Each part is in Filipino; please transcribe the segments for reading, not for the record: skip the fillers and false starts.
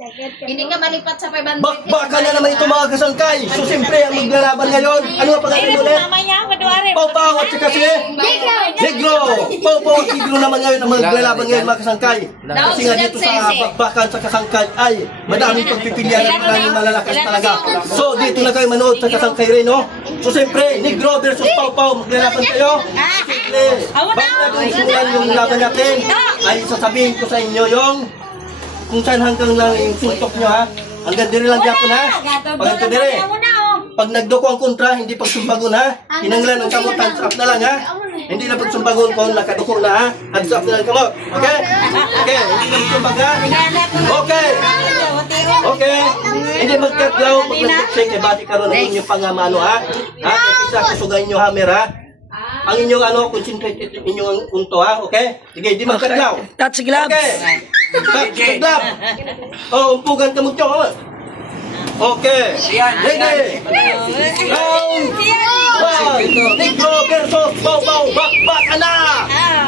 Hindi ka malipat sa 500. Bakbaka na naman ito mga kasangkay. So siyempre ang maglalaban ngayon. Ano ang pangalan ulit? Pau-Pau at saka si Negro. Pau-Pau at Negro naman ngayon ang maglalaban ngayon mga kasangkay. Kasi nga dito sa bakbakan sa kasangkay ay madaming pagpipilian at maraming malalakas talaga. So dito na kayo manood sa kasangkay rin, no? So siyempre Negro versus Pau-Pau maglalaban kayo. Siyempre bago natin simulan yung laban natin ay sasabihin ko sa inyo yung kung saan hanggang lang yung suntok nyo, ha? Hanggang diri lang dyan ha? Pag ito diri. Pag nagdoko ang kontra, hindi pagsumbagon, ha? Hinanglan ang kamot, hands up na lang, ha? Hindi na pagsumbagon kung nakaduko na, ha? Hands up na lang kamot. Okay? Okay, hindi na magsumbag, ha? Okay. Okay. Hindi magkatlaw pag nag-check, eh, bati karoon ng inyong pangamano, ha? Ha? Kaya kusugayin nyo hammer, ha? Ang inyong concentrate inyong unto, ha? Okay? Sige, di magkatlaw. Touch gloves. Okay. Touch gloves. Oh, umpugan ka mo ito, ha? Okay. Ready. Round 1. Negro versus Pau-Pau. Bakbak na.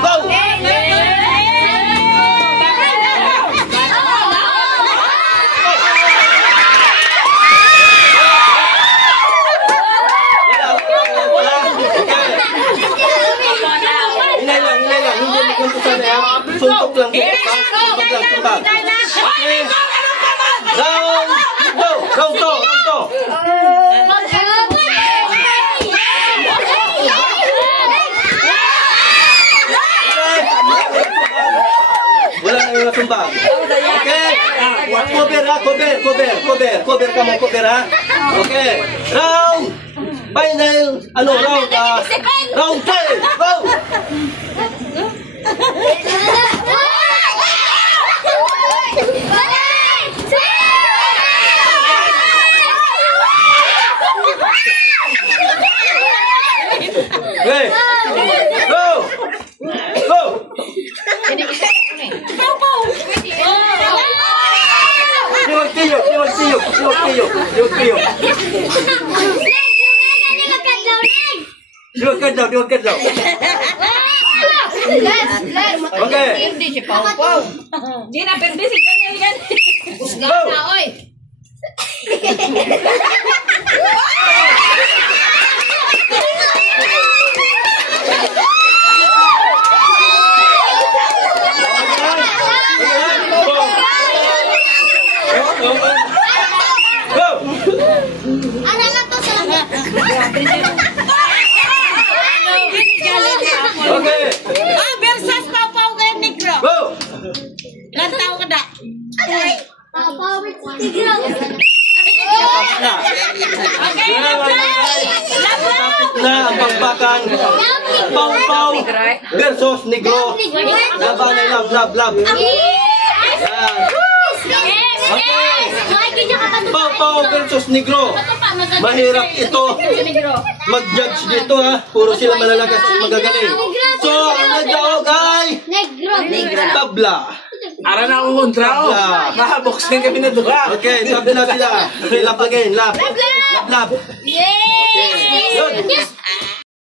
Go. Suntok lang dito, ha? Suntok lang, suntok. Okay. Round, go! Round to, round to. Wala na yung nasumbag. Okay. Cover, ha? Cover ka mo, cover, ha? Okay. Round. Final, round, round 10. Go! Okay. Go! Go! Diwag daw. Okay. Hindi si Pau-Pau. Hindi na, pero si Daniel yan. Usga na, oy. Go! Ano lang to sa Okay. Versus Pau-Pau kay Negro. Go! Lantaw ka da. Pawit sa tigro. Okay, Tapos na ang bakbakan. Pau-Pau versus Negro. Laban ay love. Yan. Okay. Pau-Pau versus Negro. Mahirap ito. Mag-judge dito, ha. Puro sila malalakas at magagaling. So, ang nagdaog ay Negro. tabla. Ara na akong kontra, oh. Mahaboksin kami na duha. Okay, tabla sila. Okay, lap again. Lap. Yes. Yun.